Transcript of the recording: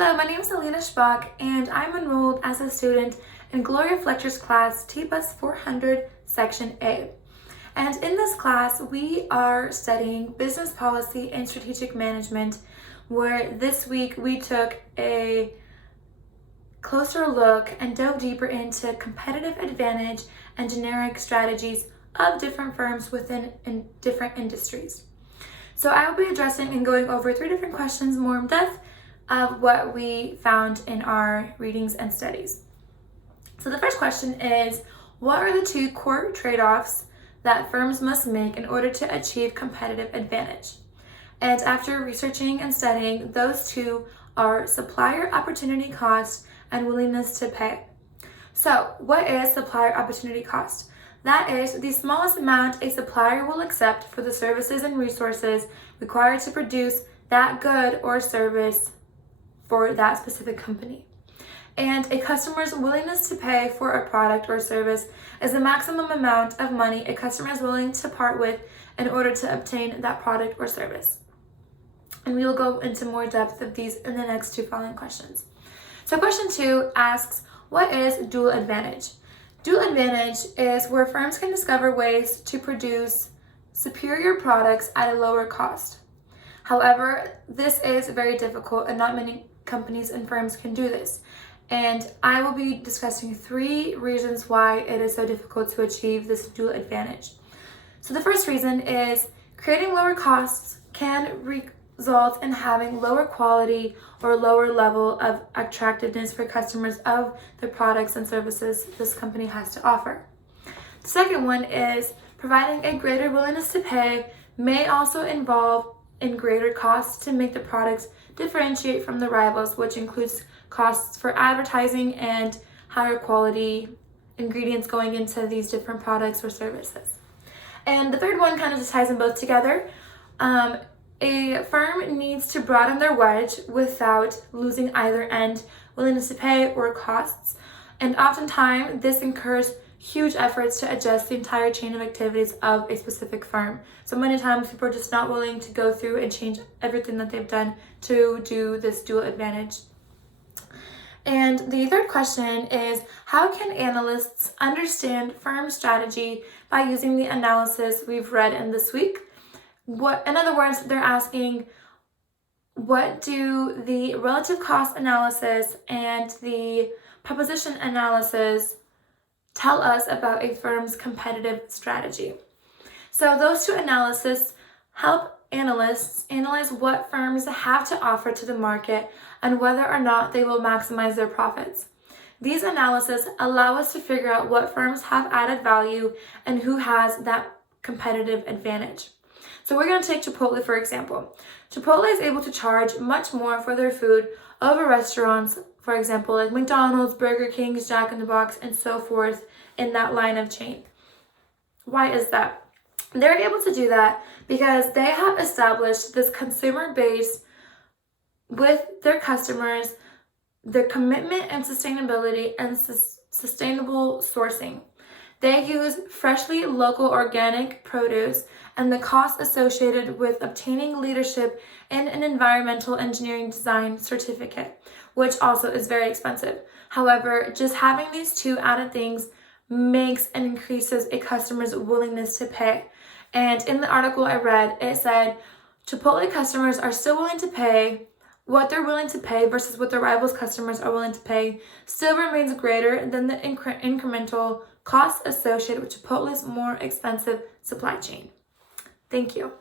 Hello, my name is Alina Shpak, and I'm enrolled as a student in Gloria Fletcher's class TBUS 400 Section A. And in this class, we are studying business policy and strategic management, where this week we took a closer look and dove deeper into competitive advantage and generic strategies of different firms within different industries. So I will be addressing and going over 3 different questions more in depth of what we found in our readings and studies. So the first question is, what are the 2 core trade-offs that firms must make in order to achieve competitive advantage? And after researching and studying, those 2 are supplier opportunity cost and willingness to pay. So what is supplier opportunity cost? That is the smallest amount a supplier will accept for the services and resources required to produce that good or service for that specific company. And a customer's willingness to pay for a product or service is the maximum amount of money a customer is willing to part with in order to obtain that product or service. And we will go into more depth of these in the next 2 following questions. So question 2 asks, what is dual advantage? Dual advantage is where firms can discover ways to produce superior products at a lower cost. However, this is very difficult and not many companies and firms can do this. And I will be discussing 3 reasons why it is so difficult to achieve this dual advantage. So the first reason is creating lower costs can result in having lower quality or lower level of attractiveness for customers of the products and services this company has to offer. The second one is providing a greater willingness to pay may also involve in greater costs to make the products differentiate from the rivals, which includes costs for advertising and higher quality ingredients going into these different products or services. And the third one kind of just ties them both together. A firm needs to broaden their wedge without losing either end, willingness to pay or costs. And oftentimes this incurs huge efforts to adjust the entire chain of activities of a specific firm. So many times people are just not willing to go through and change everything that they've done to do this dual advantage. And the third question is, how can analysts understand firm strategy by using the analysis we've read in this week? In other words, they're asking, what do the relative cost analysis and the proposition analysis tell us about a firm's competitive strategy? So those 2 analyses help analysts analyze what firms have to offer to the market and whether or not they will maximize their profits. These analyses allow us to figure out what firms have added value and who has that competitive advantage. So we're going to take Chipotle for example. Chipotle is able to charge much more for their food over restaurants, for example, like McDonald's, Burger King's, Jack in the Box, and so forth in that line of chain. Why is that? They're able to do that because they have established this consumer base with their customers, their commitment and sustainability and sustainable sourcing. They use freshly local organic produce and the cost associated with obtaining leadership in an environmental engineering design certificate, which also is very expensive. However, just having these 2 added things makes and increases a customer's willingness to pay. And in the article I read, it said Chipotle customers are still willing to pay. What they're willing to pay versus what their rivals' customers are willing to pay still remains greater than the incremental costs associated with Chipotle's more expensive supply chain. Thank you.